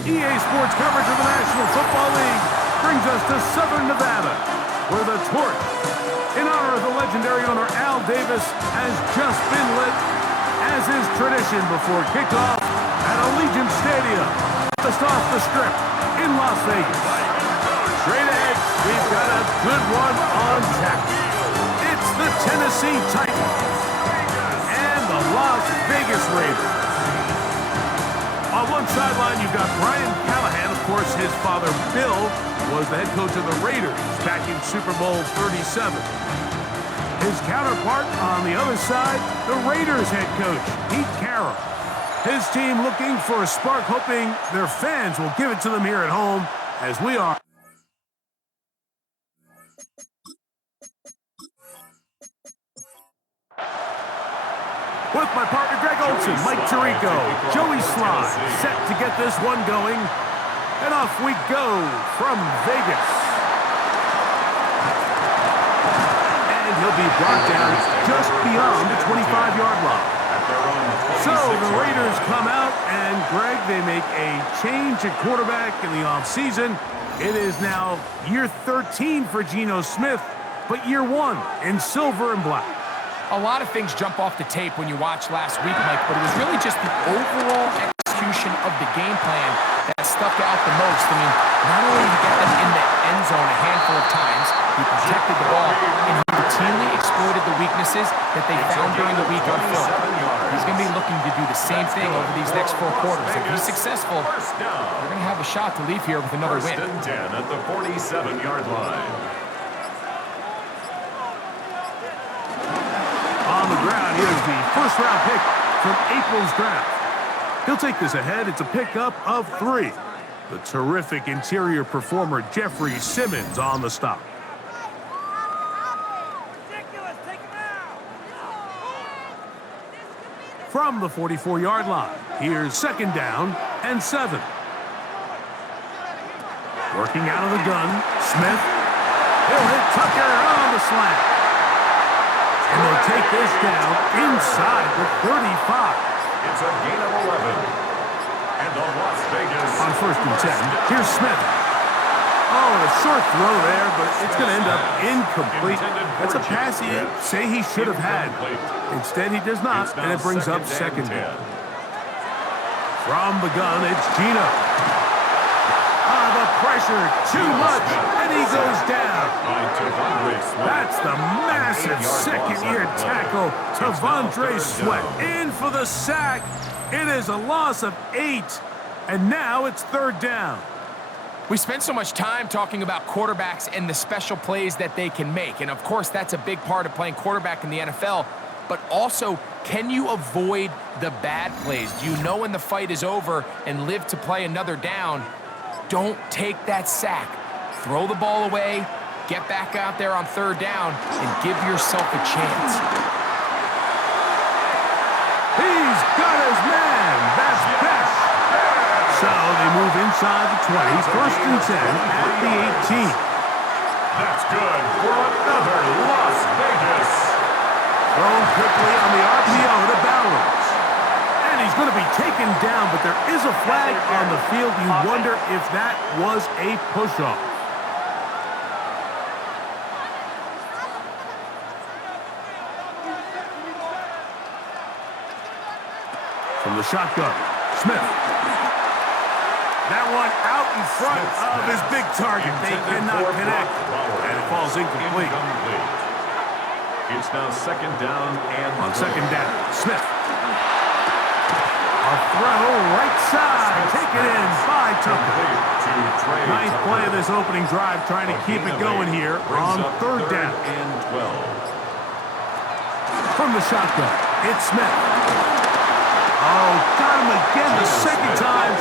EA Sports coverage of the National Football League brings us to Southern Nevada, where the torch, in honor of the legendary owner Al Davis, has just been lit, as is tradition before kickoff at Allegiant Stadium, just off the Strip in Las Vegas. Straight ahead, we've got a good one on tap. It's the Tennessee Titans and the Las Vegas Raiders. On one sideline, you've got Brian Callahan. Of course, his father, Bill, was the head coach of the Raiders back in Super Bowl 37. His counterpart on the other side, the Raiders head coach, Pete Carroll. His team looking for a spark, hoping their fans will give it to them here at home, as we are. With my partner Greg Olson, Mike Tirico, Joey Sly, set to get this one going. And off we go from Vegas. And he'll be brought down just beyond the 25-yard line. So the Raiders come out, and Greg, they make a change at quarterback in the offseason. It is now year 13 for Geno Smith, but year 1 in silver and black. A lot of things jump off the tape when you watch last week, Mike, but it was really just the overall execution of the game plan that stuck out the most. I mean, not only did he get them in the end zone a handful of times, he protected the ball, and he routinely exploited the weaknesses that they found during the week on film. He's going to be looking to do the same thing over these next 4 quarters. If he's successful, they're going to have a shot to leave here with another win. 1st and 10 at the 47-yard line. On the ground, here's the first-round pick from April's draft. He'll take this ahead. It's a pickup of 3. The terrific interior performer Jeffrey Simmons on the stop. From the 44-yard line, here's 2nd down and 7. Working out of the gun, Smith. He'll hit Tucker on the slant. And they'll take this down inside the 35. It's a gain of 11. And the Las Vegas. On 1st and 10, here's Smith. Oh, a short throw there, but it's going to end up incomplete. That's a pass he'd say he should have had. Instead, he does not, and it brings up 2nd down. From the gun, it's Geno. The pressure, too much, and he goes down. That's the massive 2nd-year tackle. T'Vondre Sweat in for the sack. It is a loss of 8, and now it's 3rd down. We spent so much time talking about quarterbacks and the special plays that they can make, and of course that's a big part of playing quarterback in the NFL, but also, can you avoid the bad plays? Do you know when the fight is over and live to play another down? Don't take that sack. Throw the ball away, get back out there on 3rd down, and give yourself a chance. He's got his man. That's best. So they move inside the 20s, 1st and 10 at the 18. That's good for another Las Vegas. Thrown quickly on the RPO to Bowers. And he's going to be taken down, but there is a flag on the field. You wonder if that was a push-off. From the shotgun, Smith. That one out in front of his big target. They cannot connect, and it falls incomplete. It's now 2nd down and on 2nd down, Smith. A throw right side, taken in by Tucker. 9th play of this opening drive, trying to keep it going here on 3rd down. And 12. From the shotgun, it's Smith. Oh, got him again the 2nd time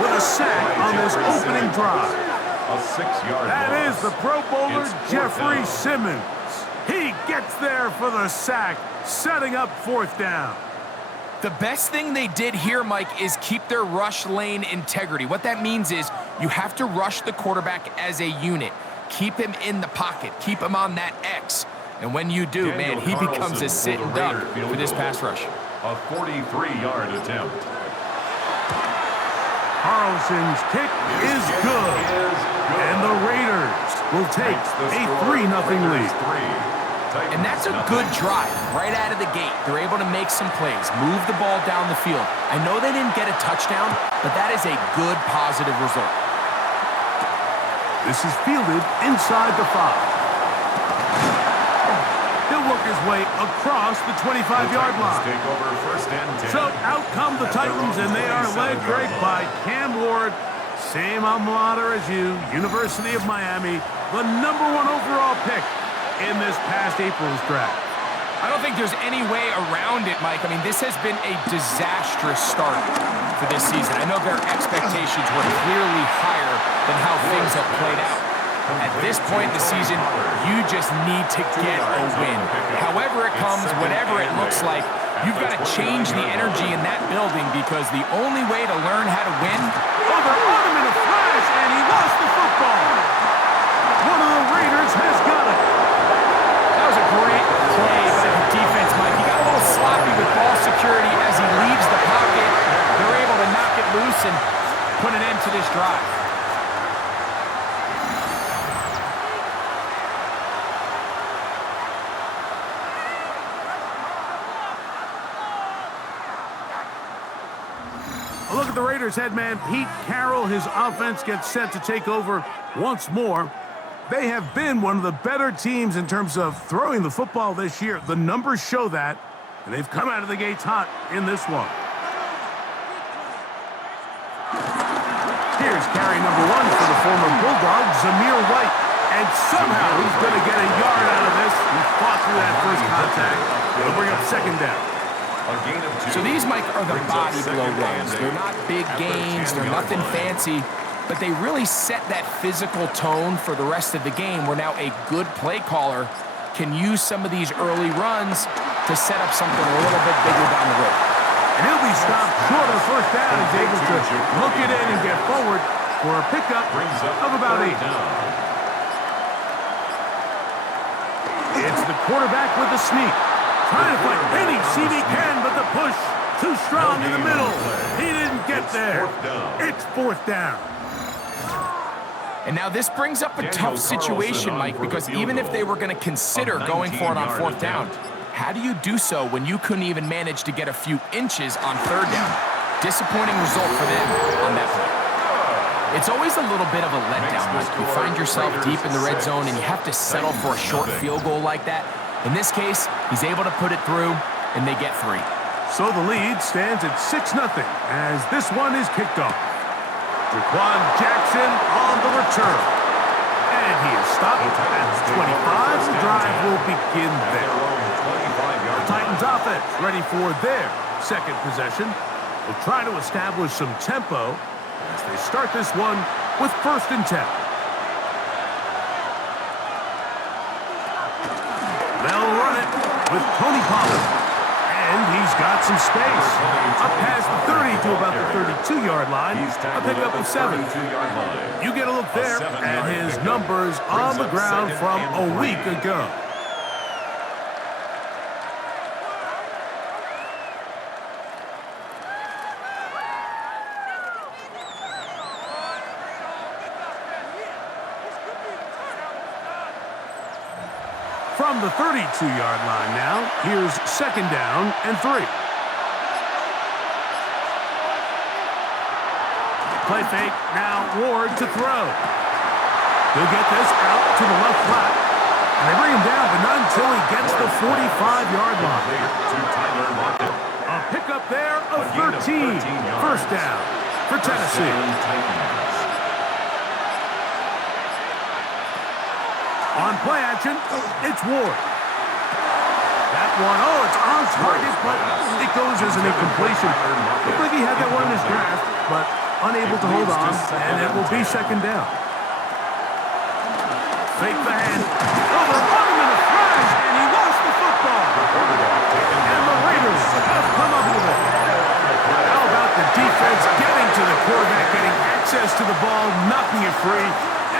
with a sack on this opening drive. A 6-yard That loss. is the Pro Bowler Jeffrey Simmons. He gets there for the sack, setting up 4th down. The best thing they did here, Mike, is keep their rush lane integrity. What that means is you have to rush the quarterback as a unit. Keep him in the pocket. Keep him on that X. And when you do, man, he becomes a sitting duck for this pass rush. A 43-yard attempt. Carlson's kick is good. And the Raiders will take a 3-0 lead. And that's a good drive right out of the gate. They're able to make some plays, move the ball down the field. I know they didn't get a touchdown, but that is a good positive result. This is fielded inside the 5. He'll work his way across the 25-yard line. So out come the Titans, and they are led great by Cam Ward. Same alma mater as you, University of Miami, the #1 overall pick in this past April's draft. I don't think there's any way around it, Mike. I mean, this has been a disastrous start for this season. I know their expectations were clearly higher than how things have played out. At this point in the season, you just need to get a win. However it comes, whatever it looks like, you've got to change the energy in that building because the only way to learn how to win... Oh, they're on him in a flash, and he lost the football. One of the Raiders has got it. That was a great play by the defense, Mike. He got a little sloppy with ball security as he leaves the pocket. They're able to knock it loose and put an end to this drive. A look at the Raiders head man, Pete Carroll. His offense gets set to take over once more. They have been one of the better teams in terms of throwing the football this year. The numbers show that, and they've come out of the gates hot in this one. Here's carry #1 for the former Bulldog, Zamir White. And somehow he's going to get a yard out of this. He fought through that first contact. It'll bring up 2nd down. So these, Mike, are the body blow runs. They're not big gains, they're nothing fancy, but they really set that physical tone for the rest of the game where now a good play caller can use some of these early runs to set up something a little bit bigger down the road. And he'll be stopped short of the first down. He's able to look it in and get forward for a pickup of about 8. It's the quarterback with the sneak. Trying to find any seam he can, but the push too strong in the middle. He didn't get there. It's 4th down. And now this brings up a tough situation, Mike, because even if they were going to consider going for it on 4th down, how do you do so when you couldn't even manage to get a few inches on 3rd down? Disappointing result for them on that play. It's always a little bit of a letdown, Mike. You find yourself deep in the red zone and you have to settle for a short field goal like that. In this case, he's able to put it through, and they get 3. So the lead stands at 6-0 as this one is kicked off. Jaquan Jackson on the return. And he is stopped at the 25. The drive will begin there. The Titans offense ready for their 2nd possession. They'll try to establish some tempo as they start this one with 1st and 10. They'll run it with Tony Pollard. And he's got some space. Up past the 30 to about the 32-yard line. A pickup of 7. You get a look there at his numbers on the ground from a week ago. From the 32-yard line now, here's 2nd down and 3. Play fake, now Ward to throw. He'll get this out to the left flat. And they bring him down, but not until he gets the 45-yard line. A pickup there of 13. 1st down for Tennessee. On play action, it's Ward. That one, it's on target, but it goes as an incompletion. Looked like he had that one in his grasp, but unable to hold on, and it will be 2nd down. Fake the hand. Oh, they're running in a flash, and he lost the football. And the Raiders have come up with it. How about the defense getting to the quarterback, getting access to the ball, knocking it free,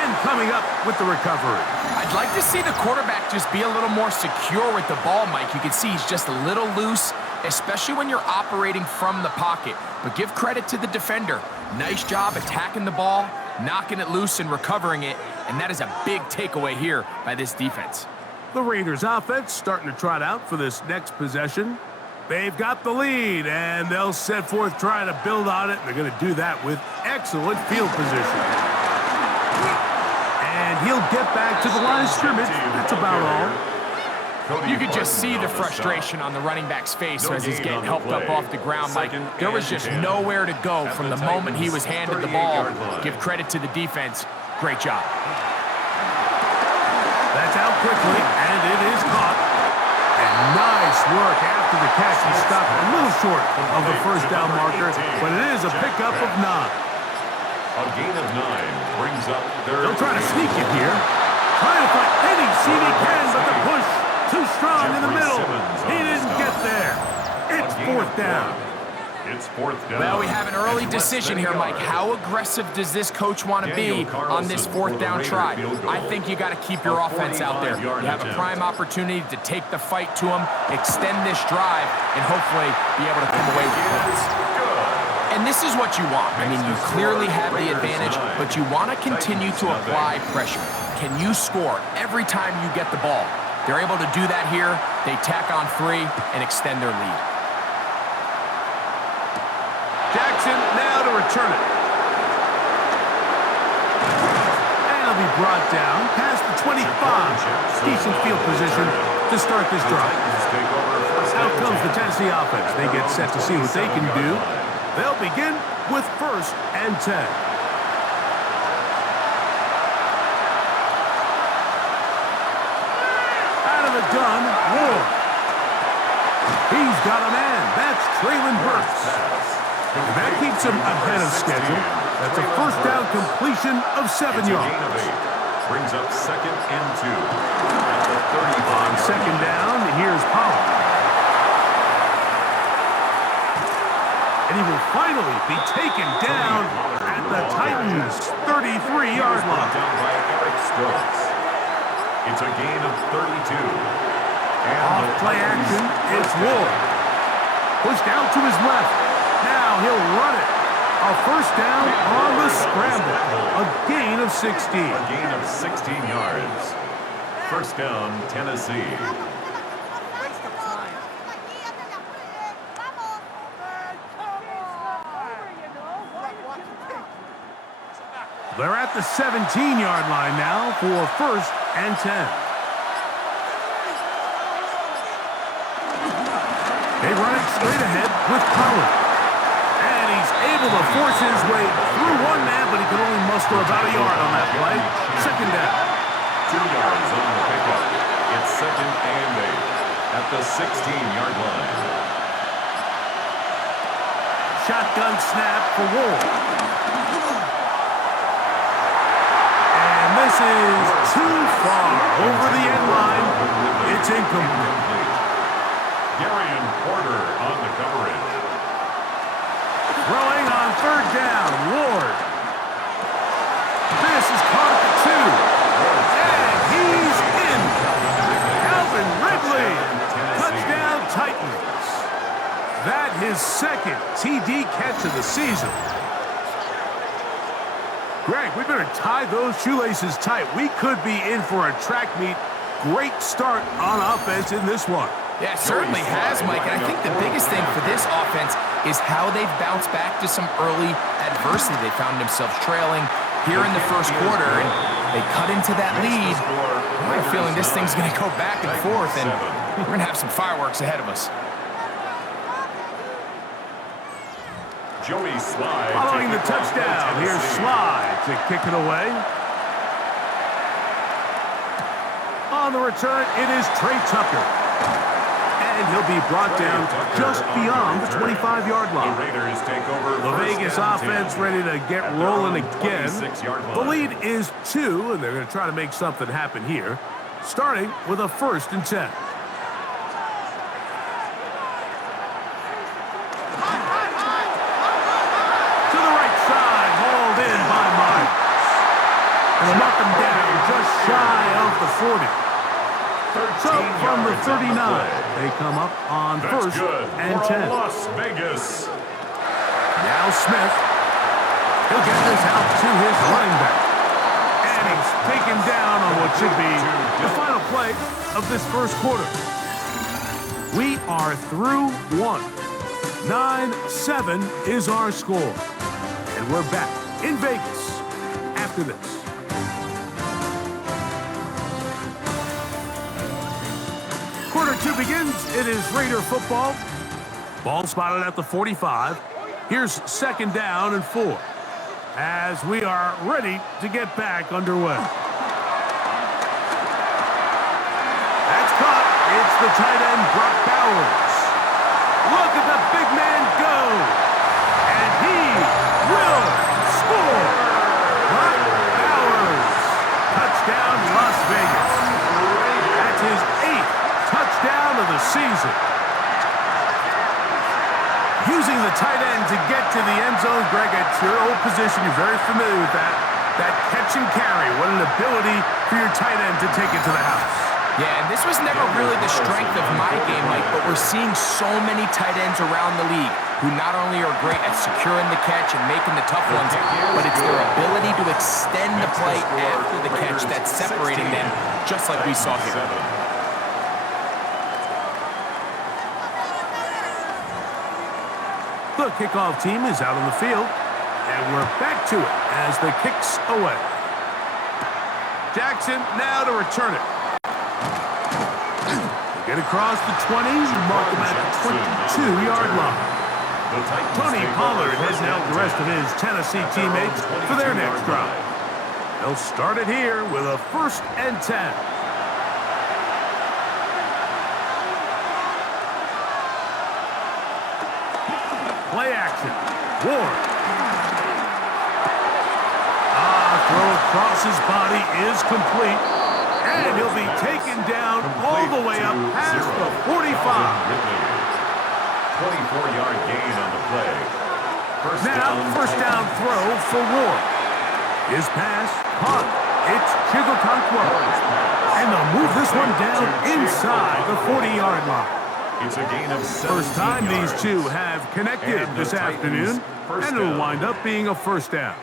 and coming up with the recovery. I'd like to see the quarterback just be a little more secure with the ball, Mike. You can see he's just a little loose, especially when you're operating from the pocket. But give credit to the defender. Nice job attacking the ball, knocking it loose and recovering it, and that is a big takeaway here by this defense. The Raiders offense starting to trot out for this next possession. They've got the lead, and they'll set forth trying to build on it. They're going to do that with excellent field position. And he'll get back to the line of scrimmage. That's about all. You could just see the frustration on the running back's face as he's getting helped up off the ground. Like, there was just nowhere to go from the moment he was handed the ball. Give credit to the defense. Great job. That's out quickly, and it is caught. And nice work after the catch. He stopped a little short of the first down marker, but it is a pickup of 9. A gain of 9 brings up third. They'll try to sneak it here. Trying to find any seam he can, but the push too strong in the middle. He didn't get there. It's 4th down. It's 4th down. Well, we have an early decision here, Mike. How aggressive does this coach want to be on this 4th down try? I think you got to keep your offense out there. You have a prime opportunity to take the fight to him, extend this drive, and hopefully be able to come away with points. And this is what you want. I mean, you clearly have the advantage, but you want to continue to apply pressure. Can you score every time you get the ball? They're able to do that here. They tack on 3 and extend their lead. Jackson now to return it. And he'll be brought down past the 25. Decent field position to start this drive. Out comes the Tennessee offense. They get set to see what they can do. They'll begin with 1st and 10. Out of the gun, Ward. He's got a man. That's Traylon Burks. And that keeps him ahead of schedule. That's a 1st down completion of 7 yards. Brings up 2nd and 2. At the 35. On 2nd down, here's Pollard. And he will finally be taken down at the Titans' 33-yard line. Down by Eric Stokes. It's a gain of 32. Off play action, it's Ward. Pushed out to his left. Now he'll run it. A 1st down on the scramble. A gain of 16. A gain of 16 yards. 1st down, Tennessee. They're at the 17-yard line now for 1st and 10. They run it straight ahead with Pollard. And he's able to force his way through one man, but he can only muster about a yard on that play. 2nd down. 2 yards on the pickup. It's 2nd and 8 at the 16-yard line. Shotgun snap for Ward. And this is too far over the end line. It's incomplete. Darian Porter on the coverage. Throwing on 3rd down, Ward. This is caught at the 2. And he's in. Calvin Ridley. Touchdown Titans. That his 2nd TD catch of the season. Greg, we better tie those shoelaces tight. We could be in for a track meet. Great start on offense in this one. Yeah, it certainly has, Mike. And I think the biggest thing for this offense is how they've bounced back to some early adversity. They found themselves trailing here in the 1st quarter, and they cut into that lead. I have a feeling this thing's going to go back and forth, and we're going to have some fireworks ahead of us. Joey Slide. Following the touchdown, here's Slide to kick it away. On the return, it is Trey Tucker. And he'll be brought down just beyond the 25-yard line. The Raiders take over. The Vegas offense ready to get rolling again. The lead is 2, and they're going to try to make something happen here, starting with a 1st and 10. To the right side, hauled in by Myers. And knock him down just shy of the 40. So from the 39, they come up on 1st and 10. Las Vegas. Now Smith. He'll get this out to his running back. And he's taken down on what should be the final play of this first quarter. We are through one. 9-7 is our score. And we're back in Vegas after this. Quarter two begins. It is Raider football. Ball spotted at the 45. Here's second down and 4 as we are ready to get back underway. That's caught. It's the tight end, Brock Bowers. Look at the big man go. And he will score. Brock Bowers. Touchdown, Las Vegas. That's his 8th touchdown of the season. Using the tight end to get to the end zone, Greg, at your old position, you're very familiar with that. That catch and carry, what an ability for your tight end to take it to the house. Yeah, and this was never really the strength of my game, Mike, but we're seeing so many tight ends around the league who not only are great at securing the catch and making the tough ones, but it's their ability to extend the play after the catch that's separating them, just like we saw here. The kickoff team is out on the field, and we're back to it as the kick's away. Jackson now to return it. Get across the 20, mark him at the 22-yard line. Tony Pollard heading out the rest of his Tennessee teammates for their next drive. They'll start it here with a 1st and 10. Play action. Ward. Throw across his body is complete. And he'll be taken down all the way up past the 45. 24-yard gain on the play. First down throw for Ward. His pass, caught. It's Chigotankwa. And they'll move this one down inside the 40-yard line. It's a gain of 17 First time yards. these two have connected And this the Titans' afternoon, first and it'll down. wind up being a first down.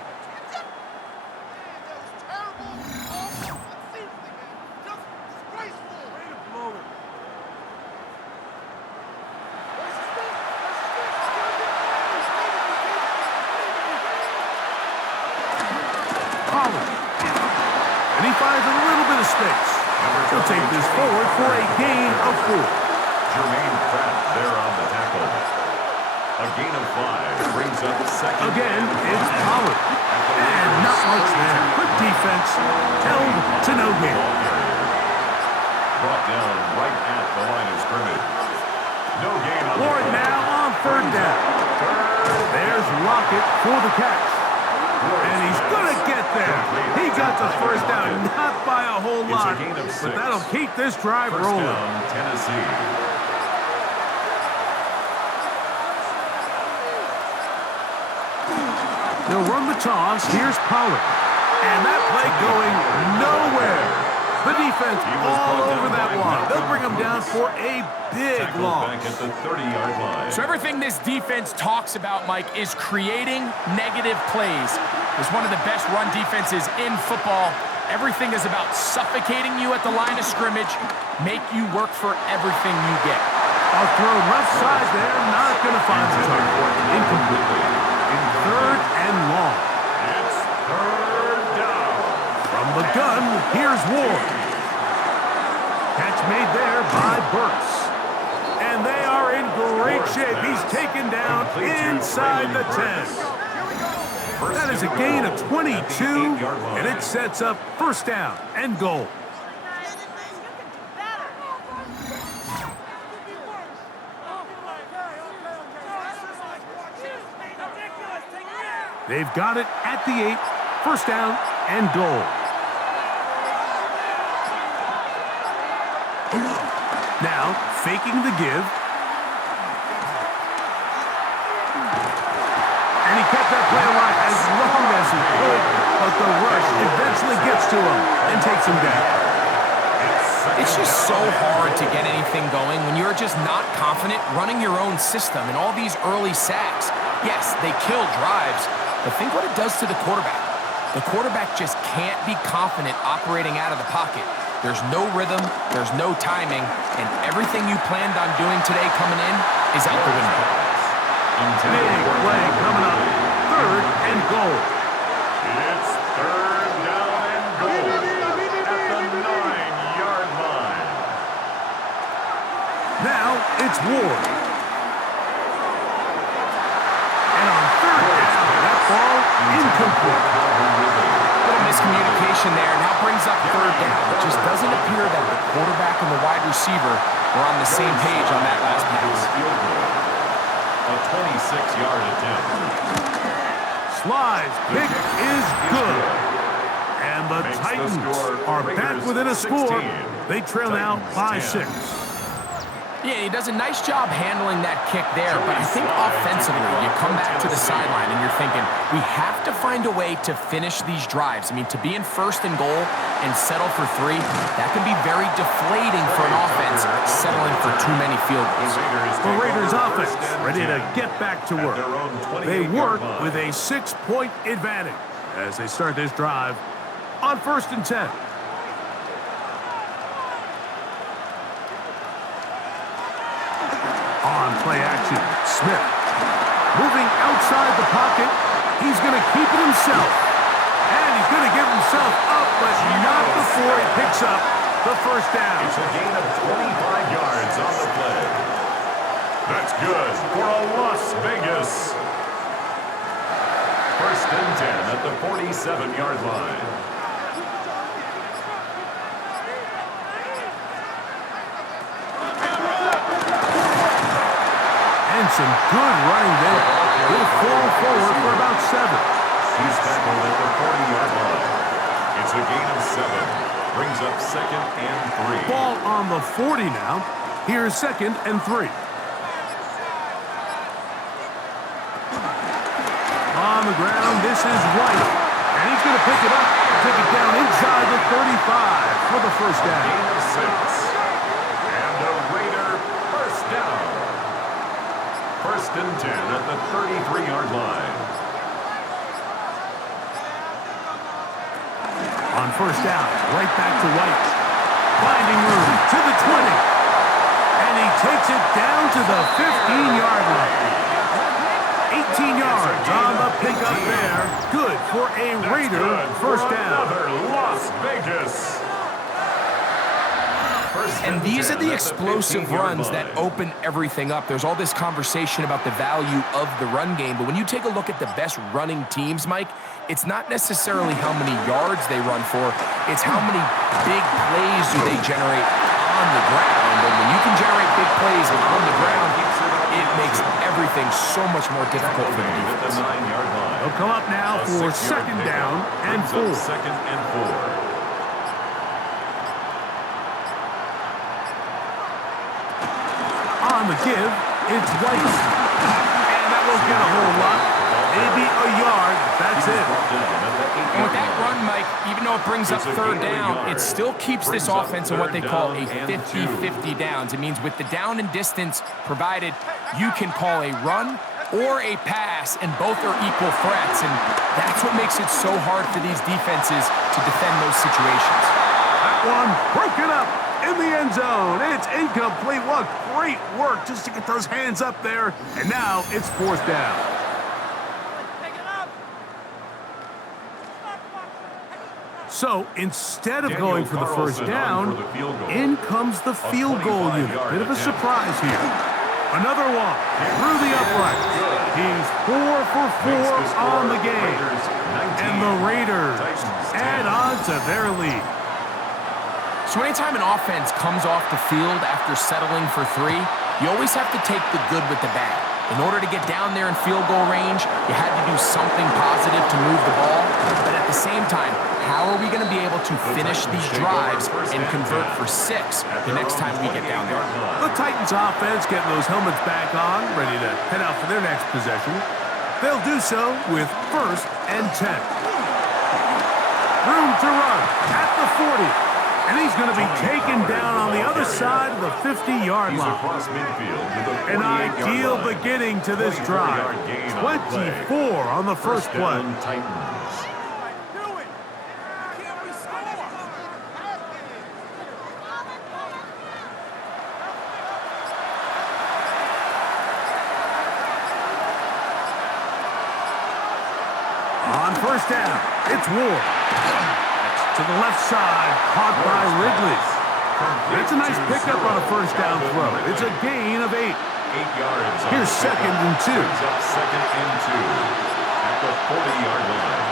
And he finds a little bit of space. He'll take this forward for a gain of 4. Jermaine Pratt there on the tackle. A gain of 5 brings up second. Again, it's Pollard. And not much there. Quick defense, held to no gain. Brought down right at the line of scrimmage. No gain on Ward the play. now on 3rd down. There's Lockett for the catch. And he's going to get there. He got the first down, not by a whole It's a lot, gain of but 6. that'll keep this drive First rolling. down, Tennessee. They'll run the toss. Here's Pollard. And that play going nowhere. The defense all over that one. They'll bring him down for a big Tackled loss. back at the 30-yard line. So everything this defense talks about, Mike, is creating negative plays. It's one of the best run defenses in football. Everything is about suffocating you at the line of scrimmage, make you work for everything you get. A throw left side there, not going to find the target. Incomplete. In 3rd and long. It's 3rd down. From the gun, here's Ward. Catch made there by Burks. And they are in great shape. He's taken down inside the 10. That is a gain of 22, and it sets up 1st down and goal. They've got it at the 8, 1st down and goal. Now, faking the give. And he kept that play alive as long as he could, but the rush eventually gets to him and takes him down. It's just so hard to get anything going when you're just not confident running your own system and all these early sacks. Yes, they kill drives, but think what it does to the quarterback. The quarterback just can't be confident operating out of the pocket. There's no rhythm, there's no timing, and everything you planned on doing today coming in is out the window. Big play coming up. 3rd and goal. It's 3rd down and goal at the 9-yard line. Now it's Ward. And on 3rd down, that ball incomplete. Little miscommunication there, and that brings up 3rd down. It just doesn't appear that the quarterback and the wide receiver were on the same page on that last pass. A 26-yard attempt. Sly's kick is good. And the Titans are back within a score. They trail now by 6. Yeah, he does a nice job handling that kick there, but I think offensively, you come back to the sideline and you're thinking, we have to find a way to finish these drives. I mean, to be in 1st and goal and settle for 3, that can be very deflating for an offense settling for too many field goals. The Raiders offense ready to get back to work. They work with a 6-point advantage as they start this drive on 1st and 10. On play action, Smith. Moving outside the pocket, he's going to keep it himself. And he's going to give himself up, but not before he picks up the 1st down. It's a gain of 25 yards on the play. That's good for a Las Vegas. 1st and 10 at the 47-yard line. And some good running there. He'll fall forward for about 7. He's tackled at the 40-yard line. It's a gain of 7. Brings up 2nd and 3. Ball on the 40 now. Here's 2nd and 3. On the ground, this is White. And he's going to pick it up and take it down inside the 35 for the 1st down. Gain of 6. And a Raider 1st down. 1st and 10 at the 33-yard line. On 1st down, right back to White. Finding room to the 20. And he takes it down to the 15-yard line. 18 yards on the pickup there. Good for a Raider 1st down. Another Las Vegas. And these are the explosive runs that open everything up. There's all this conversation about the value of the run game, but when you take a look at the best running teams, Mike, it's not necessarily how many yards they run for, it's how many big plays do they generate on the ground. And when you can generate big plays on the ground, it makes everything so much more difficult for the defense. They'll come up now for 2nd down and 4. 2nd and 4. On the give, it's White. And that won't get a whole lot. Maybe a yard. That's it. And with that run, Mike, even though it brings up 3rd down, it still keeps this offense in what they call a 50-50 downs. It means with the down and distance provided, you can call a run or a pass, and both are equal threats. And that's what makes it so hard for these defenses to defend those situations. That one broken up in the end zone. It's incomplete. What great work just to get those hands up there. And now it's 4th down. So instead of going for the 1st down, in comes the field goal unit. Bit of a surprise here. Another one through the upright. He's 4 for 4 on the game. And the Raiders add on to their lead. So anytime an offense comes off the field after settling for 3, you always have to take the good with the bad. In order to get down there in field goal range, you had to do something positive to move the ball. But at the same time, how are we going to be able to finish these drives and convert for 6 the next time we get down there? The Titans offense getting those helmets back on, ready to head out for their next possession. They'll do so with 1st and 10. Room to run at the 40. And he's going to be taken down on the other side of the 50-yard He's line. across midfield to the 48-yard An ideal line. beginning to this drive. 24 on the first play. Down, Titans. On first down, it's Ward. To the left side, caught by Ridley. That's a nice pickup on a first down throw. It's a gain of 8. 8 yards. Here's second and 2. Brings up second and 2 at the 40-yard line.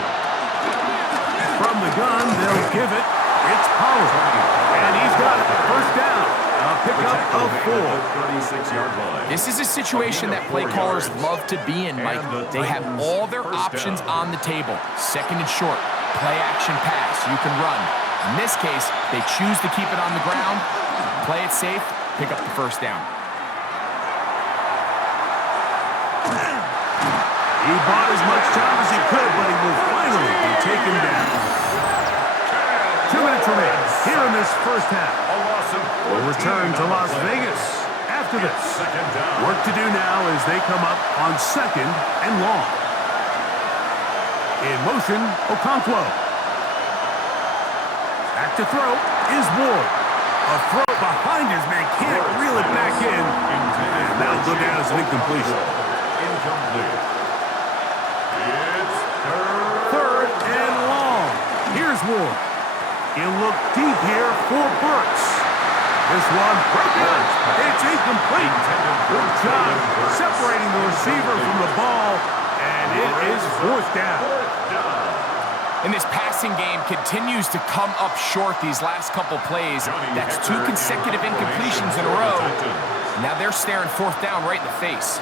From the gun, they'll give it. It's Pollard. And he's got it. First down. A pickup of 4. 36-yard line. This is a situation that play callers love to be in, Mike. They have all their options on the table. Second and short, play action pass, you can run. In this case, they choose to keep it on the ground, play it safe, pick up the first down. He bought as much time as he could, but he will finally be taken down. 2 minutes remaining here in this first half. We'll return to Las Vegas after this. Work to do now as they come up on second and long. In motion, Okonkwo. Back to throw is Ward. A throw behind his man, can't reel it back in. And that'll go down as an incompletion. Incomplete. It's Third and long. Here's Ward. He'll look deep here for Burks. This one broken. It's incomplete. Good job separating the receiver from the ball, and it is fourth down. And this passing game continues to come up short these last couple plays. That's 2 consecutive incompletions in a row. Now they're staring fourth down right in the face.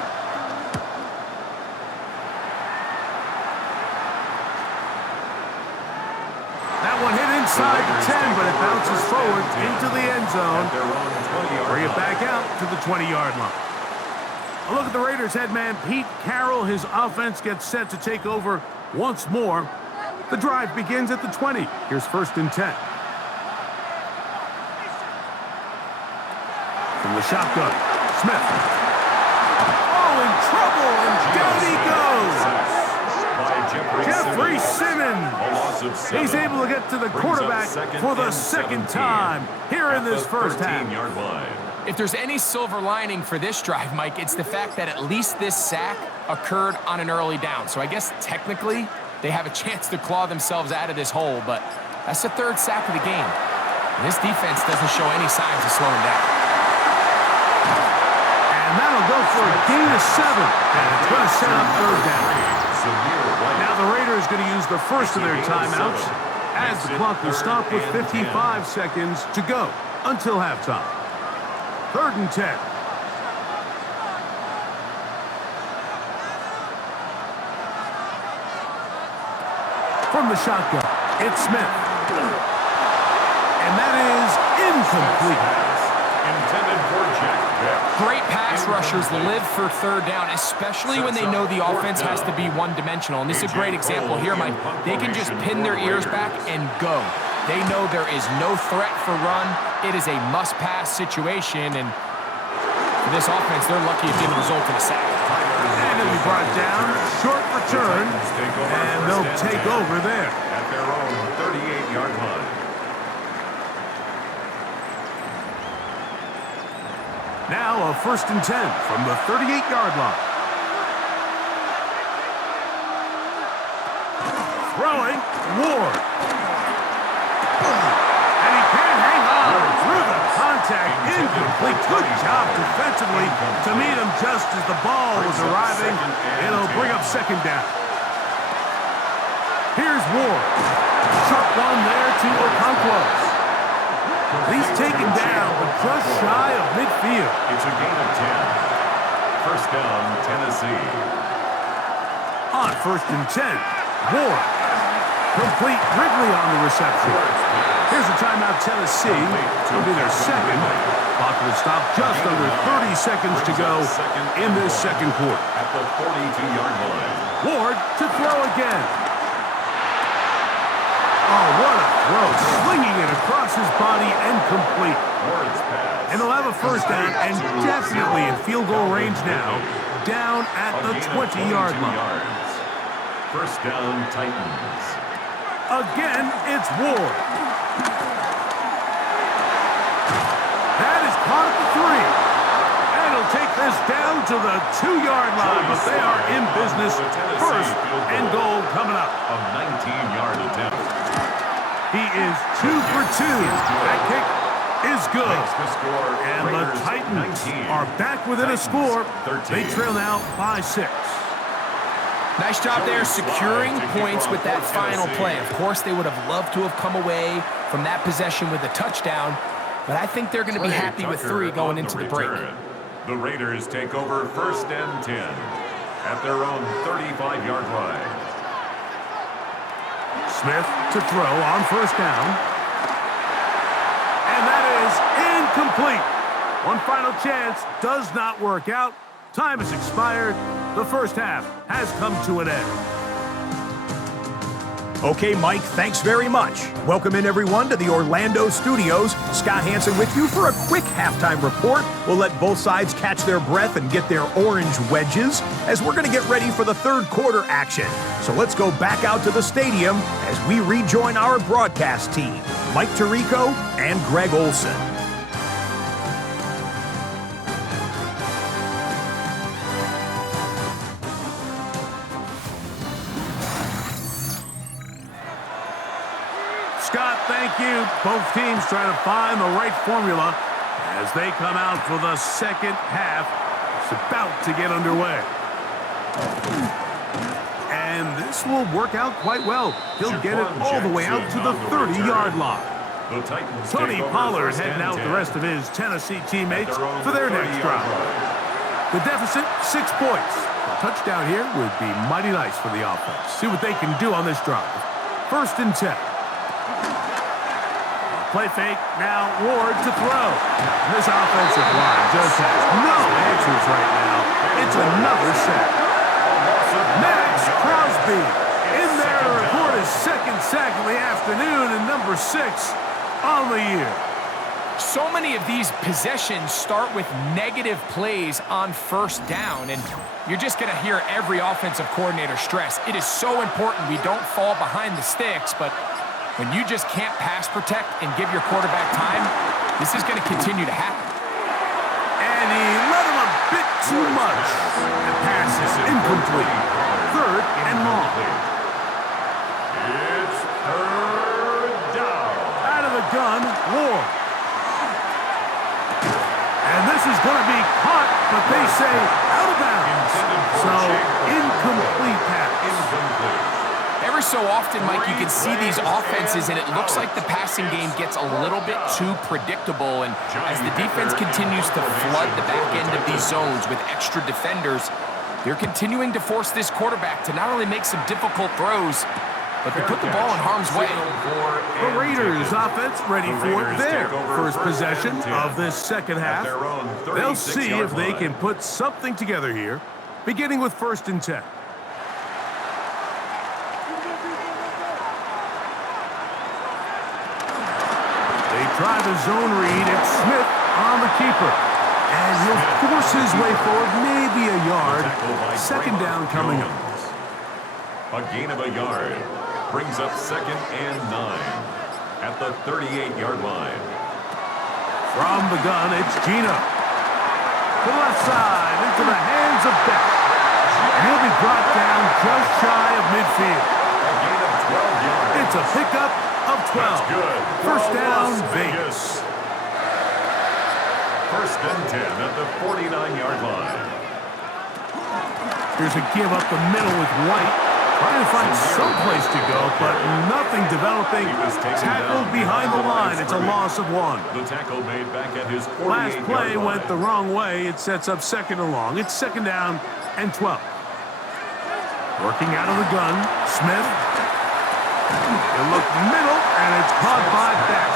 That one hit inside the 10, but it bounces forward into the end zone. Bring it back out to the 20-yard line. A look at the Raiders head man, Pete Carroll. His offense gets set to take over once more. The drive begins at the 20. Here's first and 10. From the shotgun, Smith. Oh, in trouble, and down he goes. Jeffrey Simmons. He's able to get to the quarterback for the second time here in this first half. If there's any silver lining for this drive, Mike, it's the fact that at least this sack occurred on an early down. So I guess technically they have a chance to claw themselves out of this hole, but that's the 3rd sack of the game. And this defense doesn't show any signs of slowing down. And that'll go for a gain of 7, and it's going to set up third down. Now the Raiders going to use the first of their timeouts as the clock will stop with 55 seconds to go until halftime. 3rd and 10. From the shotgun, it's Smith. And that is incomplete. Intended for Jack Beck. Great pass rushers live for third down, especially when they know the offense has to be one-dimensional. And this is a great example here, Mike. They can just pin their ears back and go. They know there is no threat for run. It is a must-pass situation, and for this offense, they're lucky it didn't result in a sack. And it'll be brought down, short return, and they'll take over there. At their own 38-yard line. Now a first and 10 from the 38-yard line. Throwing, Ward. And he can't hang on through the contact. Incomplete. Good job defensively to meet him just as the ball was arriving. It'll bring up second down. Here's Ward. Short one there to Okonkwo. He's taken down, but just shy of midfield. It's a gain of 10. First down, Tennessee. On first and 10, Ward. Complete. Ridley on the reception. Here's a timeout, Tennessee. It'll be their second. Clock will stop just under 30 seconds to go in this second quarter. At the 42-yard line. Ward to throw again. Oh, what a throw. Slinging it across his body and complete. And they'll have a first down and definitely in field goal range now, down at the 20-yard line. First down, Titans. Again, it's Ward. That is caught at the 3. And he'll take this down to the 2-yard line, but they are in business. First and goal coming up. A 19-yard attempt. He is 2 for 2. That kick is good. And the Titans are back within a score. They trail now by 6. Nice job there securing points with that final play. Of course, they would have loved to have come away from that possession with a touchdown, but I think they're going to be happy with 3 going into the break. The Raiders take over first and 10 at their own 35-yard line. Smith to throw on first down. And that is incomplete. One final chance does not work out. Time has expired. The first half has come to an end. Okay, Mike, thanks very much. Welcome in, everyone, to the Orlando studios. Scott Hansen with you for a quick halftime report. We'll let both sides catch their breath and get their orange wedges as we're going to get ready for the third quarter action. So let's go back out to the stadium as we rejoin our broadcast team, Mike Tirico and Greg Olson. Scott, thank you. Both teams trying to find the right formula as they come out for the second half. It's about to get underway. And this will work out quite well. He'll get it all the way out to the 30-yard line. Tony Pollard heading out the rest of his Tennessee teammates for their next drive. The deficit, 6 points. A touchdown here would be mighty nice for the offense. See what they can do on this drive. First and 10. Play fake, now Ward to throw. And this offensive line just has no answers right now. It's another sack. Max Crosby in there to record his second sack of the afternoon and number 6 on the year. So many of these possessions start with negative plays on first down, and you're just going to hear every offensive coordinator stress. It is so important we don't fall behind the sticks, but when you just can't pass protect and give your quarterback time, this is going to continue to happen. And he let him a bit too much. The pass is incomplete. Third and long. It's third down. Out of the gun, Ward. And this is going to be caught, but they say out of bounds. So, incomplete pass. Every so often, Mike, you can see these offenses, and it looks like the passing game gets a little bit too predictable. And as the defense continues to flood the back end of these zones with extra defenders, they're continuing to force this quarterback to not only make some difficult throws, but to put the ball in harm's way. The Raiders offense ready for their first possession of this second half. They'll see if they can put something together here, beginning with first and 10. Try the zone read. It's Smith on the keeper. And he'll force his way forward, maybe a yard. Second down coming up. A gain of a yard brings up second and 9 at the 38-yard line. From the gun, it's Gino. To the left side, into the hands of Beck. And he'll be brought down just shy of midfield. A gain of 12 yards. It's a pickup of 12. That's good. First down, Las Vegas. First and 10 at the 49-yard line. Here's a give up the middle with White. Trying to find some place to go, but nothing developing. Tackled behind the line. It's a loss of 1. The tackle made back at his 48-yard Last play line. went the wrong way. It sets up second and long. It's second down and 12. Working out of the gun, Smith. He'll look middle, and it's caught by Beck.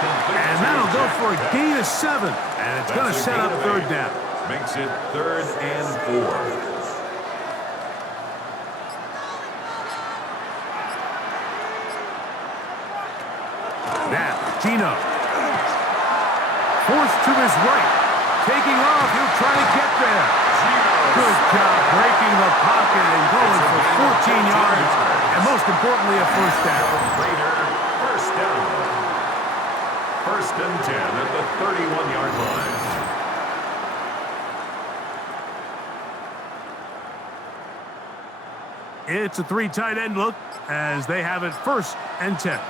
And that'll go for a gain of 7. And it's going to set up third down. Makes it third and 4. Gino. Forced to his right. Taking off, he'll try to get there. Good job breaking the pocket and going for 14 yards. And most importantly, a first down. Raider, first down. First and 10 at the 31-yard line. It's a 3 tight end look as they have it first and 10.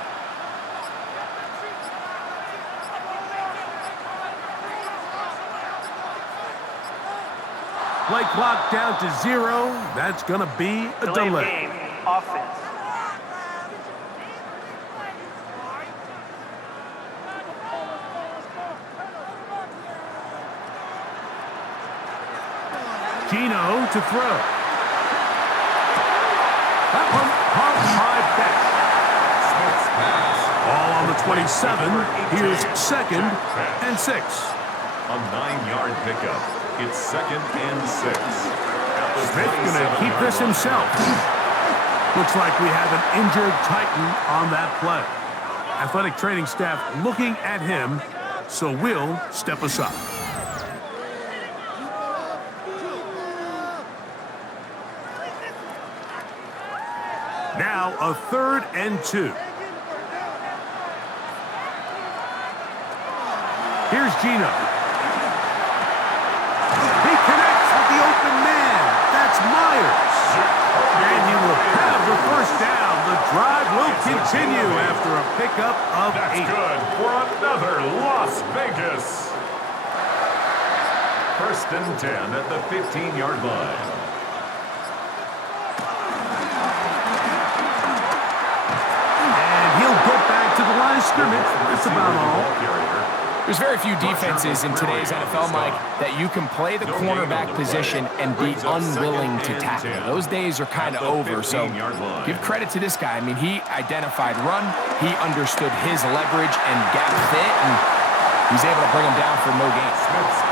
Play clock down to 0. That's going to be a delay. Game. Offense. Gino to throw. That one caught by Beck. Smith's pass. Ball on the 27. Here's second and 6. A 9-yard pickup. It's second and 6. Smith going to keep this himself. Looks like we have an injured Titan on that play. Athletic training staff looking at him, so we'll step aside. Now a 3rd and 2. Here's Gino. He connects with the open man. That's Myers. And he will have the first down. The drive will continue after a pickup of 8. That's good for another Las Vegas. First and 10 at the 15-yard line. He'll get back to the line of scrimmage. That's about all. There's very few defenses in today's NFL, Mike, that you can play the cornerback position and be unwilling to tackle. Those days are kind of over, so give credit to this guy. I mean, he identified run, he understood his leverage and gap fit, and he's able to bring him down for no gain.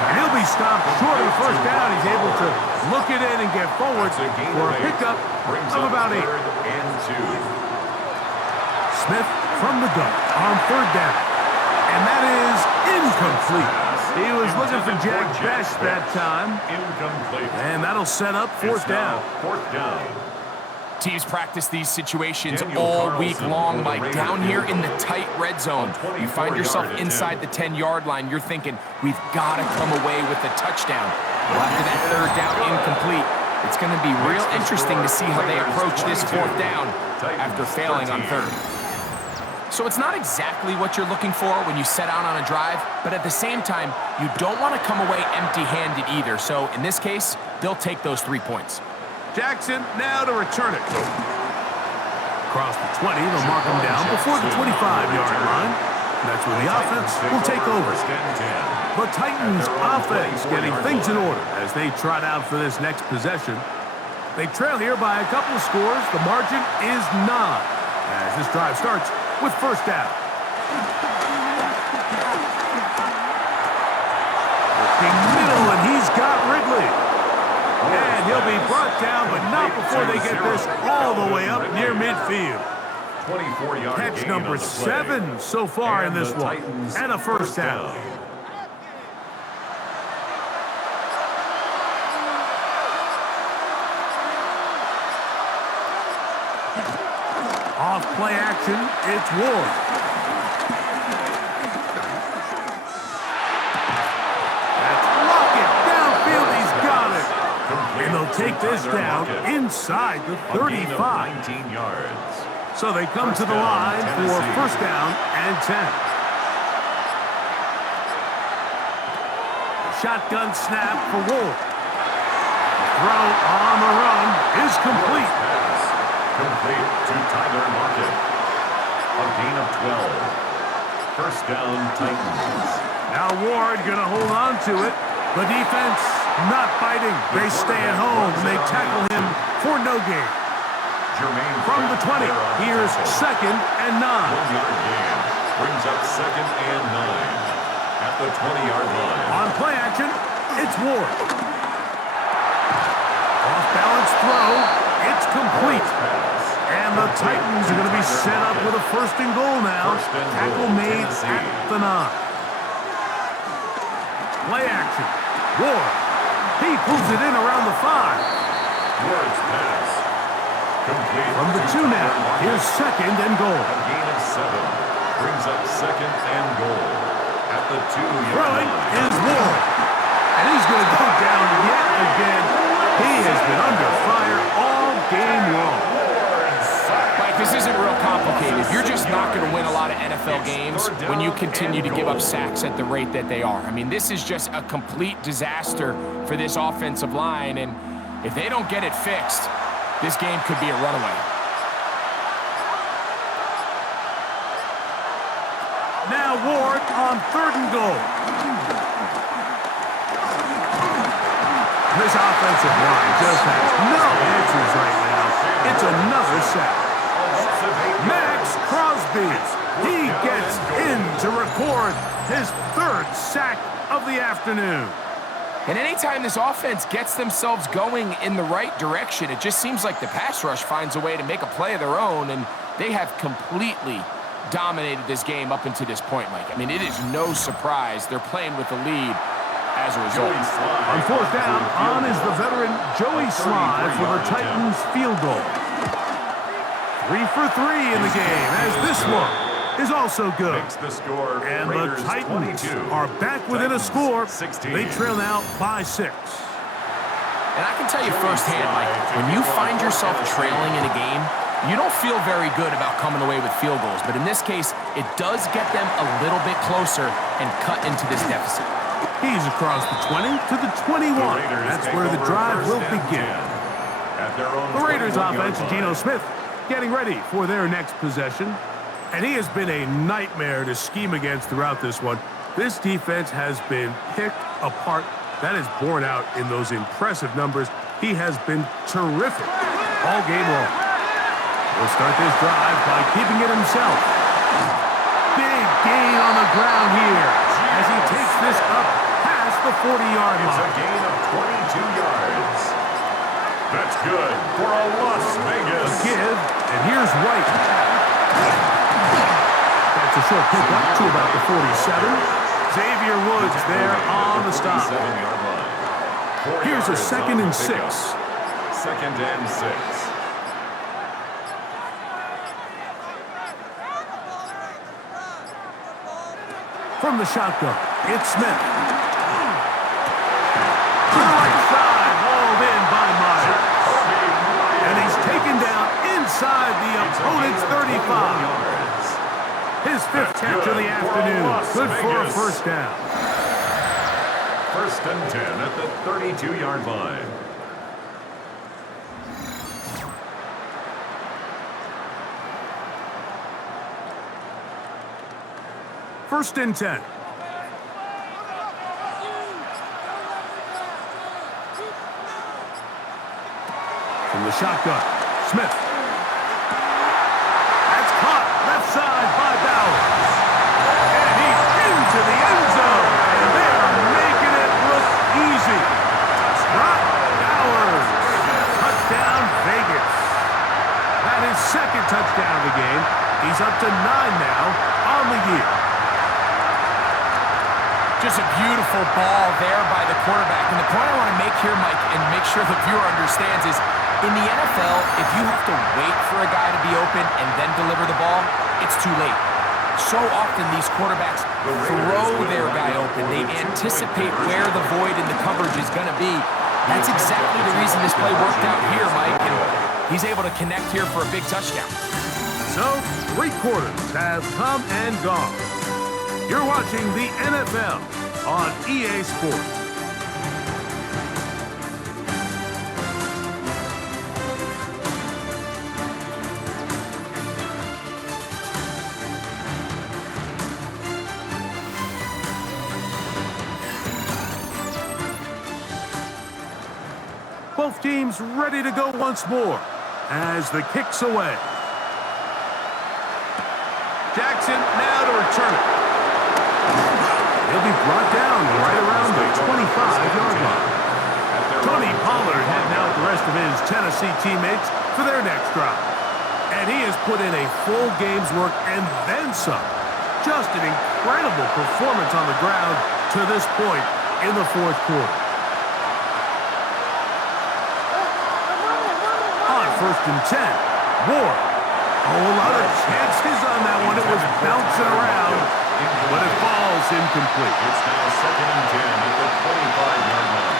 And he'll be stopped short of the first down. He's able to look it in and get forward for a pickup of about 8. Smith from the gun on 3rd down. And that is incomplete. He was looking for Jack Best that time. Incomplete. And that'll set up 4th down. 4th down. Teams practice these situations all week long, Mike. Down here in the tight red zone, you find yourself inside the 10-yard line. You're thinking, we've got to come away with a touchdown. Well, after that 3rd down incomplete, it's going to be real interesting to see how they approach this 4th down after failing on 3rd. So it's not exactly what you're looking for when you set out on a drive, but at the same time, you don't want to come away empty-handed either. So in this case, they'll take those 3 points. Jackson now to return it. Across the 20, they'll mark him down before the 25-yard line. That's where the offense will take over. The Titans offense getting things in order as they trot out for this next possession. They trail here by a couple of scores. The margin is 9 as this drive starts with first down. Looking middle, and he's got Ridley. And he'll be brought down, but not before they get this all the way up near midfield. 24-yard Catch number 7 so far in this one. And a first down. Off play action, it's Ward. That's Lockett. Downfield, he's got it. And they'll take this down inside the 35. 19 yards. So they come to the line for first down and 10. Shotgun snap for Ward. Throw on the run is complete. Complete to Tyler Lockett. A gain of 12. First down, Titans. Now Ward gonna hold on to it. The defense not biting. They stay at home and they tackle him for no gain. From the 20, here's second and 9. 1-yard gain brings up second and 9 at the 20-yard line. On play action, it's Ward. Off balance throw. It's It's complete. And the Titans are going to be set up with a 1st and goal now. Tackle made at the 9. Play action. Ward. He pulls it in around the 5. Ward's pass. Complete. From the 2 now, here's 2nd and goal. A gain of 7. Brings up 2nd and goal. At the 2-yard Throwing line. is Ward. And he's going to go down yet again. He has been under fire all game long. Mike, this isn't real complicated. You're just not going to win a lot of NFL games when you continue to give up sacks at the rate that they are. I mean, this is just a complete disaster for this offensive line, and if they don't get it fixed, this game could be a runaway. Now Ward on 3rd and goal. This offensive line just has no answers right now. It's another sack. Max Crosby, he gets in to record his 3rd sack of the afternoon. And anytime this offense gets themselves going in the right direction, it just seems like the pass rush finds a way to make a play of their own, and they have completely dominated this game up until this point, Mike. I mean, it is no surprise they're playing with the lead as a result. On 4th down, on is the veteran Joey Sly for the Titans field goal. 3 for 3 in the game, as this one is also good. And the Titans are back within a score. They trail now by 6. And I can tell you firsthand, Mike, when you find yourself trailing in a game, you don't feel very good about coming away with field goals. But in this case, it does get them a little bit closer and cut into this deficit. He's across the 20 to the 21. That's where the drive will begin. The Raiders offense, Geno Smith, getting ready for their next possession. And he has been a nightmare to scheme against throughout this one. This defense has been picked apart. That is borne out in those impressive numbers. He has been terrific all game long. He'll start this drive by keeping it himself. Big gain on the ground here as he takes this up past the 40-yard line. It's a gain of 22 yards. That's good for a Las Vegas. A give, and here's White. That's a short pick up to about the 47. Xavier Woods there on the stop. Here's a 2nd and 6. 2nd and 6. From the shotgun, it's Smith. To the right side, hauled in by Myers. And he's taken down inside the opponent's 35. His 5th catch of the afternoon. Good for a 1st down. 1st and 10 at the 32-yard line. First and 10. From the shotgun, Smith. That's caught left side by Bowers. And he's into the end zone. And they are making it look easy. Scott Bowers. Touchdown, Vegas. That is 2nd touchdown of the game. He's up to 9 now on the year. Just a beautiful ball there by the quarterback. And the point I want to make here, Mike, and make sure the viewer understands is, in the NFL, if you have to wait for a guy to be open and then deliver the ball, it's too late. So often these quarterbacks throw their guy open. They anticipate where the void in the coverage is going to be. That's exactly the reason this play worked out here, Mike. And he's able to connect here for a big touchdown. So, 3 quarters have come and gone. You're watching the NFL on EA Sports. Both teams ready to go once more as the kick's away. Jackson now to return it. He'll be brought down right around the 25-yard line. Tony Pollard heading out the rest of his Tennessee teammates for their next drive. And he has put in a full game's work and then some. Just an incredible performance on the ground to this point in the fourth quarter. On 1st and 10, Ward. Oh, a lot of chances on that one. It was bouncing around, but it falls incomplete. It's now 2nd and 10 at the 25-yard line.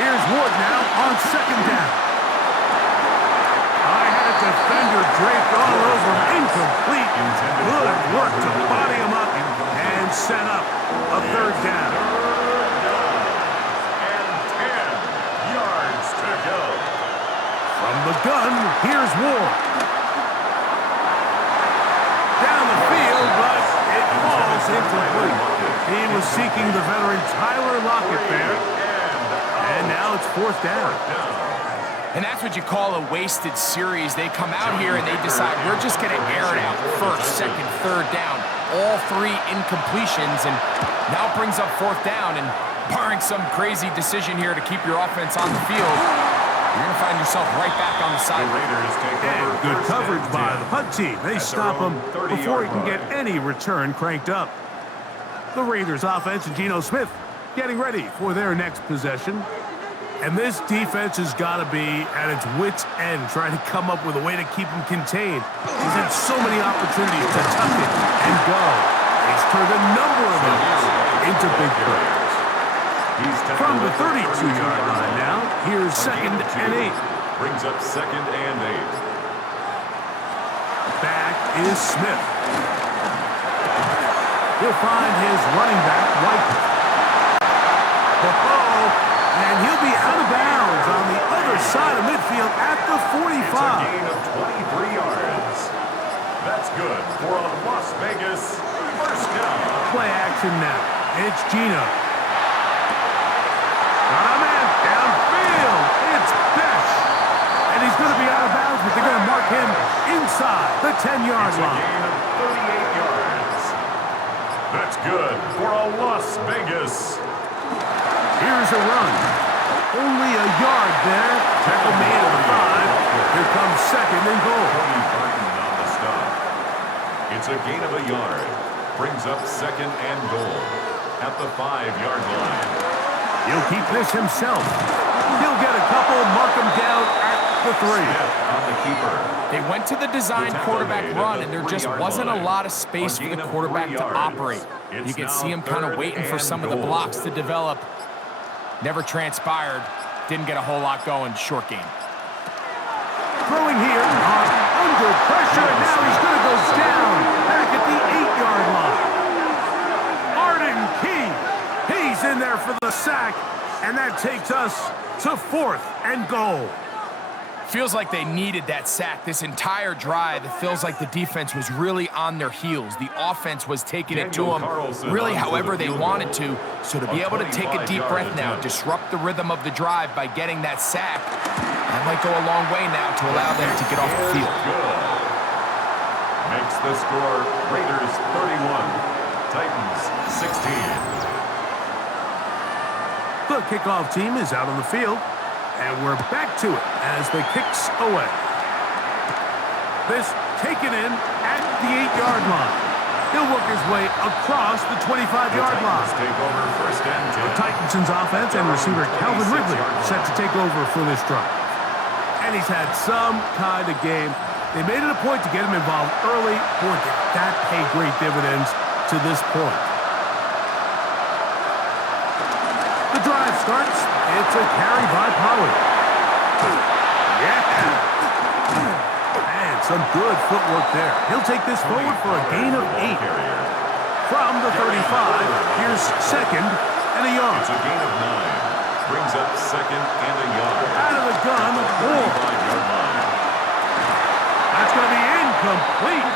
Here's Ward now on 2nd down. I had a defender draped all over him. Incomplete. Good work to body him up and set up a 3rd down. And 10 yards to go. From the gun, here's Ward. Down the field, but it falls incomplete. He was seeking the veteran Tyler Lockett there. And now it's 4th down. And that's what you call a wasted series. They come out here and they decide, we're just going to air it out. 1st, 2nd, 3rd down. All 3 incompletions, and now it brings up 4th down. And barring some crazy decision here to keep your offense on the field, you're going to find yourself right back on the sideline. And good coverage by the punt team. They stop him before he can get any return cranked up. The Raiders offense and Geno Smith getting ready for their next possession. And this defense has got to be at its wit's end, trying to come up with a way to keep him contained. He's had so many opportunities to tuck it and go. He's turned a number of those into big plays. From the 32-yard line now, here's 2nd and 8. Brings up 2nd and 8. Back is Smith. He'll find his running back, White. And he'll be out of bounds on the other side of midfield at the 45. It's a gain of 23 yards. That's good for a Las Vegas 1st down. Play action now. It's Geno. Got a man downfield. It's Besh. And he's going to be out of bounds, but they're going to mark him inside the 10-yard line. It's a gain of 38 yards. That's good for a Las Vegas. Here's a run. Only a yard there. Tackle made at the 5. Here comes 2nd and goal. Cody Barton on the stop. It's a gain of a yard. Brings up 2nd and goal at the 5-yard line. He'll keep this himself. He'll get a couple, mark him down at the 3. Smith on the keeper. They went to the design quarterback run, and there just wasn't a lot of space for the quarterback to operate. You could see him kind of waiting for some of the blocks to develop. Never transpired. Didn't get a whole lot going. Short game. Throwing here under pressure, and now he's going to go down back at the 8-yard line. Arden Key, he's in there for the sack, and that takes us to 4th and goal. Feels like they needed that sack this entire drive. It feels like the defense was really on their heels. The offense was taking it to them really however they wanted to. So to be able to take a deep breath now, disrupt the rhythm of the drive by getting that sack, that might go a long way now to allow them to get off the field. Makes the score Raiders 31, Titans 16. The kickoff team is out on the field. And we're back to it as the kick's away. This taken in at the 8-yard line. He'll work his way across the 25-yard line. Take over 1st and 10. The Titans' offense and receiver Calvin Ridley set to take over for this drive. And he's had some kind of game. They made it a point to get him involved early. Boy, did that pay great dividends to this point. The drive starts. It's a carry by Pollard. Yeah. And some good footwork there. He'll take this forward for a gain of 8. From the 35, here's 2nd and a yard. It's a gain of 9. Brings up 2nd and a yard. Out of the gun, Ward. 5-yard line. That's going to be incomplete.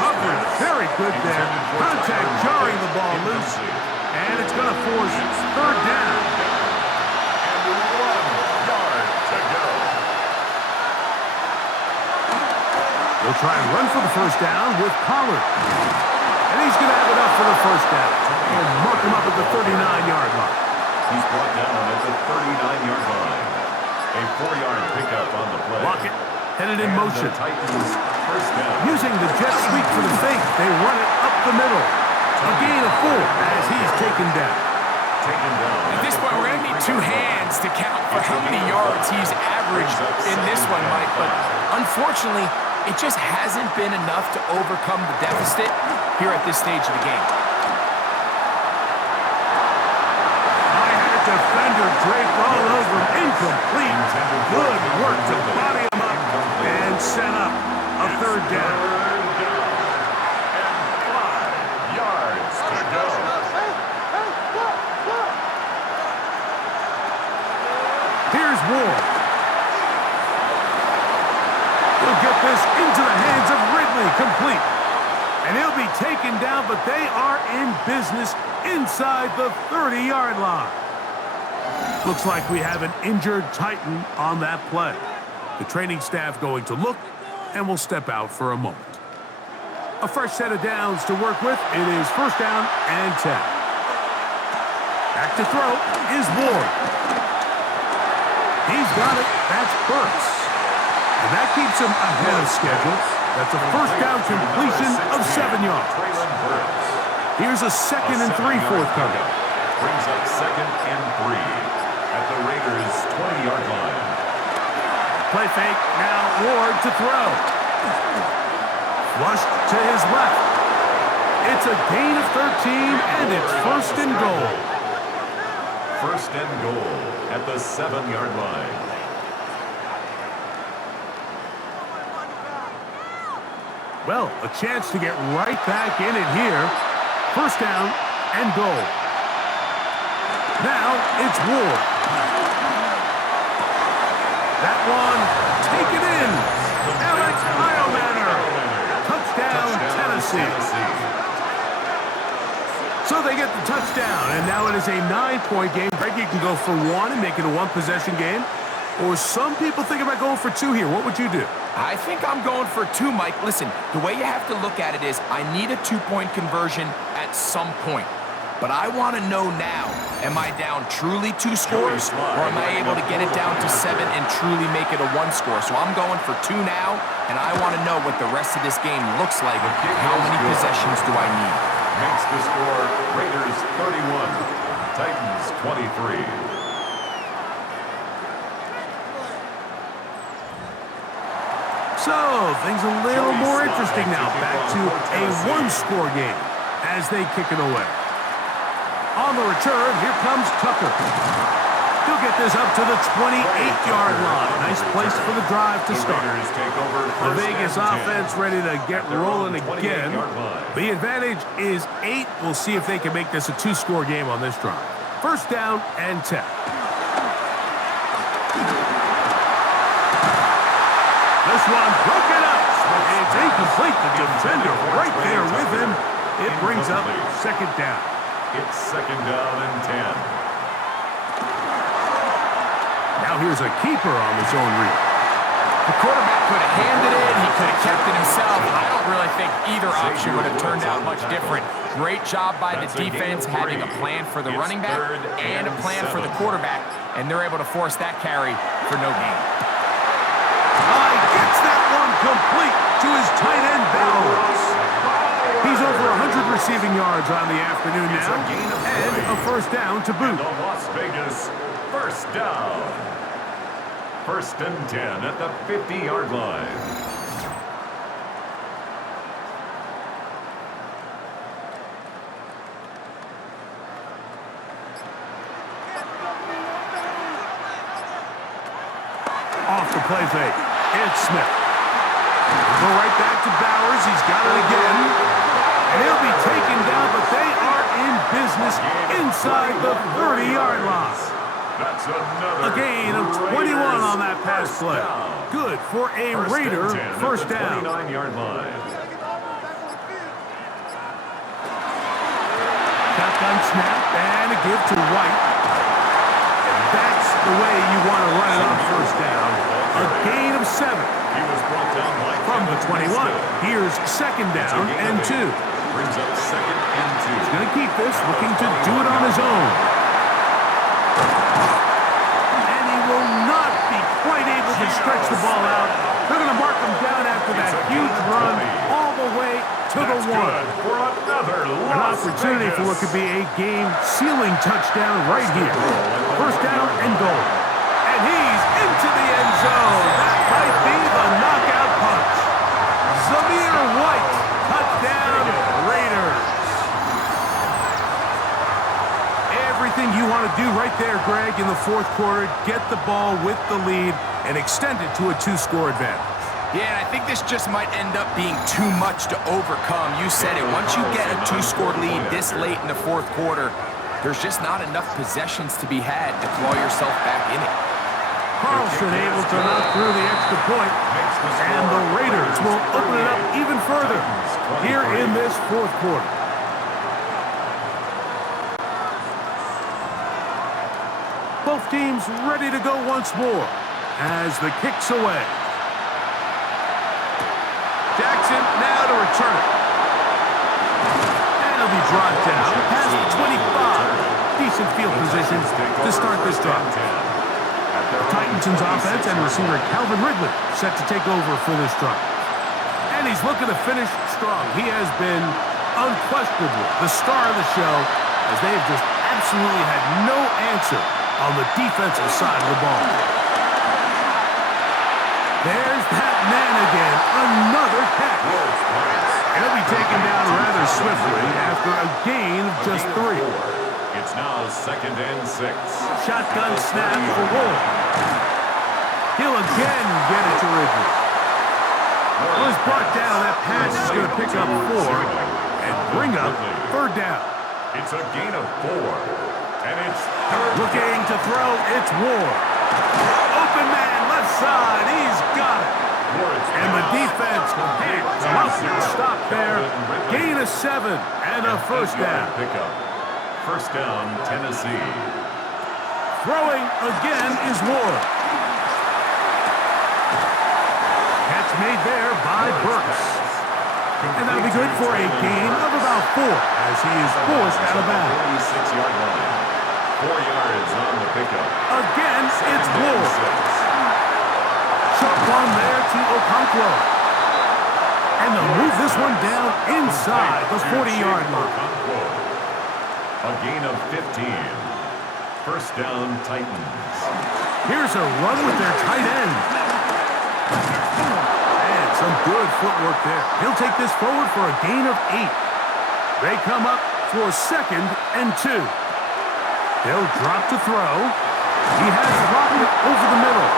Covered very good there. Contact jarring the ball loose. And it's going to force 3rd down. They'll try and run for the 1st down with Pollard. And he's going to have it up for the 1st down. And mark him up at the 39-yard line. He's brought down at the 39-yard line. A 4-yard pickup on the play. Lockett headed in And motion. the Titans first down. Using the jet sweep for the fake, they run it up the middle. A gain of 4 as he's taken down. Taken down. At this point, we're going to need 2 hands to count for how many yards he's averaged in this one, Mike. But unfortunately, it just hasn't been enough to overcome the deficit here at this stage of the game. I had defender draped all over him. Incomplete. Good work to body him up and set up a third down. And 5 yards to go. Here's Ward. He'll get this into the hands of Ridley, complete. And he'll be taken down, but they are in business inside the 30-yard line. Looks like we have an injured Titan on that play. The training staff going to look, and will step out for a moment. A fresh set of downs to work with. It is first down and 10. Back to throw is Ward. He's got it. That's Burks. And that keeps him ahead of schedule. That's a first down completion of 7 yards. Here's a 2nd and 3 forthcoming. Brings up 2nd and 3 at the Raiders' 20-yard line. Play fake. Now Ward to throw. Flushed to his left. It's a gain of 13, and it's first and goal. First and goal at the 7-yard line. Well, a chance to get right back in it here. First down and goal. Now it's Ward. That one taken in. Alex Iomanner. Touchdown, Tennessee. So they get the touchdown, and now it is a 9-point game. Greg, you can go for 1 and make it a 1-possession game. Or some people think about going for 2 here. What would you do? I think I'm going for 2, Mike. Listen, the way you have to look at it is I need a 2-point conversion at some point. But I want to know now, am I down truly 2 scores, or am I able to get it down to 7 and truly make it a 1 score? So I'm going for 2 now, and I want to know what the rest of this game looks like. How many possessions do I need? Makes the score Raiders 31, Titans 23. So, things a little more interesting now. Back to a 1-score game as they kick it away. On the return, here comes Tucker. He'll get this up to the 28-yard line. Nice place for the drive to start. The Vegas offense ready to get rolling again. The advantage is 8. We'll see if they can make this a 2-score game on this drive. First down and 10. This one broken up. It's incomplete. The defender right there with him. It brings up 2nd down. It's 2nd down and 10. Now here's a keeper on the zone read. The quarterback could have handed it. He could have kept it himself. I don't really think either option would have turned out much different. Great job by the defense having a plan for the running back and a plan for the quarterback, and they're able to force that carry for no gain. Gets that one complete to his tight end, Bowers. He's over 100 receiving yards on the afternoon now, and a first down to boot. The Las Vegas first down. First and 10 at the 50-yard line. Off the play fake. It's Smith. Go right back to Bowers. He's got it again. And he'll be taken down, but they are in business inside the 30-yard line. That's another A gain of 21 on that pass play. Good for a Raider first down. 29-yard line. Shotgun snap and a give to White. And that's the way you want to run it on first down. A gain of 7. He was brought down by From the 21. Here's 2nd down and 2. Brings up 2nd and 2. He's going to keep this, looking to do it on his own. And he will not be quite able to stretch the ball out. They're going to huge run all the way to the one. For another An opportunity for what could be a game-sealing touchdown right here. First down and goal. And he's into the end zone. That might be the knockout punch. Zamir White, touchdown Raiders. Everything you want to do right there, Greg, in the fourth quarter, get the ball with the lead and extend it to a two-score advantage. Yeah, and I think this just might end up being too much to overcome. You said it. Once you get a two-score lead this late in the fourth quarter, there's just not enough possessions to be had to claw yourself back in it. Carlson able to knock through the extra point, and the Raiders will open it up even further here in this fourth quarter. Both teams ready to go once more as the kick's away. Jackson now to return it. And he'll be brought down past the 25. Decent field position to start this drive. The Titans' offense and receiver Calvin Ridley set to take over for this drive. And he's looking to finish strong. He has been unquestionably the star of the show as they have just absolutely had no answer on the defensive side of the ball. There's that man again, another catch. He'll be taken down rather swiftly after a gain of just 3. It's now 2nd and 6. Shotgun snap for Wolf. He'll again get it to Ridley. Well, he's brought down. That pass is going to pick up 4 and bring up 3rd down. It's a gain of 4. And it's 3rd. Looking to throw, it's Ward. Open man, left side, he's got it. And the defense can't stop there. Gain of 7 and a first down. Pickup. First down, Tennessee. Throwing again is Ward. Catch made there by Burks. And that'll be good for a gain of about 4 as he is forced out of bounds. 46-yard line. 4 yards on the pickup. Again, it's Ward. Shot one there to Okonkwo. And they'll move this one down inside the 40-yard line. A gain of 15. First down, Titans. Here's a run with their tight end. And some good footwork there. He'll take this forward for a gain of 8. They come up for 2nd and 2. They'll drop to throw. He has Rotten over the middle.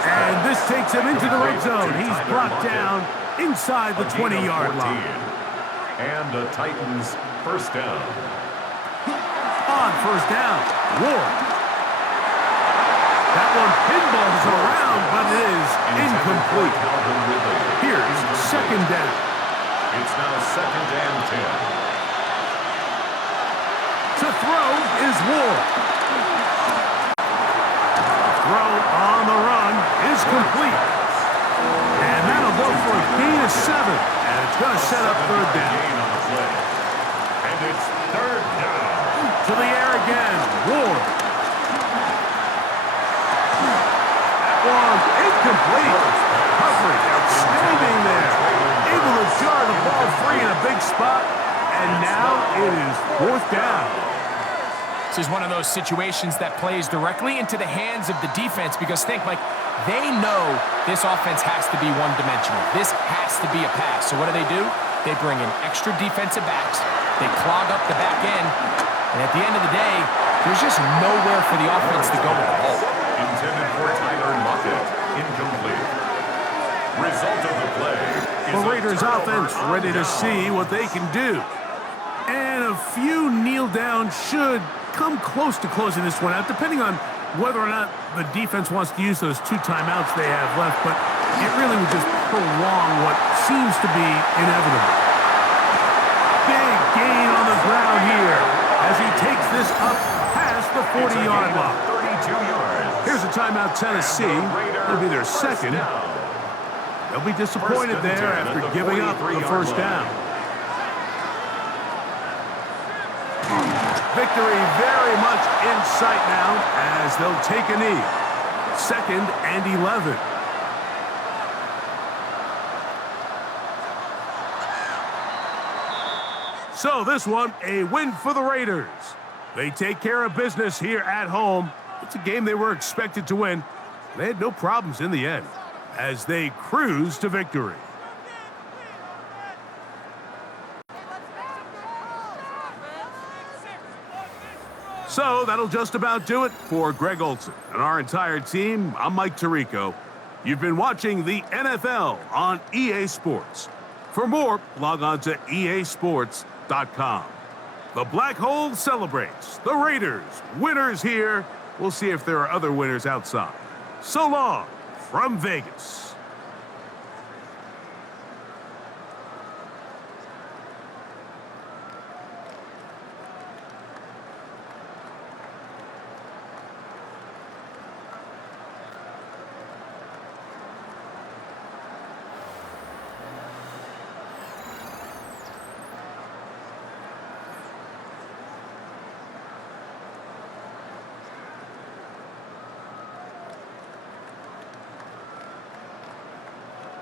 And this takes him into the red zone. He's brought down inside the 20-yard line. And the Titans first down. On first down, Ward. That one pinballs around, but it is incomplete. Here's 2nd down. It's now 2nd and 10. To throw is Ward. Throw on the run is complete. And that'll go for a gain of 7. And it's going to set up 3rd down. And it's 3rd down. To the air again, Ward. That one incomplete. Coverage outstanding there. Able to jar the ball free in a big spot. And now it is 4th down. This is one of those situations that plays directly into the hands of the defense because think, like, they know this offense has to be one-dimensional. This has to be a pass. So what do? They bring in extra defensive backs. They clog up the back end. And at the end of the day, there's just nowhere for the offense to go with the ball. Intended for Tyler Lockett. Incomplete. Result of the play. The Raiders offense ready to see what they can do. And a few kneel down should come close to closing this one out, depending on whether or not the defense wants to use those 2 timeouts they have left, but it really would just prolong what seems to be inevitable. Big gain on the ground here as he takes this up past the 40-yard line. 32 yards. Here's a timeout, Tennessee. It'll be their 2nd. They'll be disappointed there after giving up the first down. Victory very much in sight now as they'll take a knee. 2nd and 11. So this one, a win for the Raiders. They take care of business here at home. It's a game they were expected to win. They had no problems in the end as they cruise to victory. So that'll just about do it for Greg Olson and our entire team. I'm Mike Tirico. You've been watching the NFL on EA Sports. For more, log on to easports.com. The Black Hole celebrates. The Raiders, winners here. We'll see if there are other winners outside. So long from Vegas.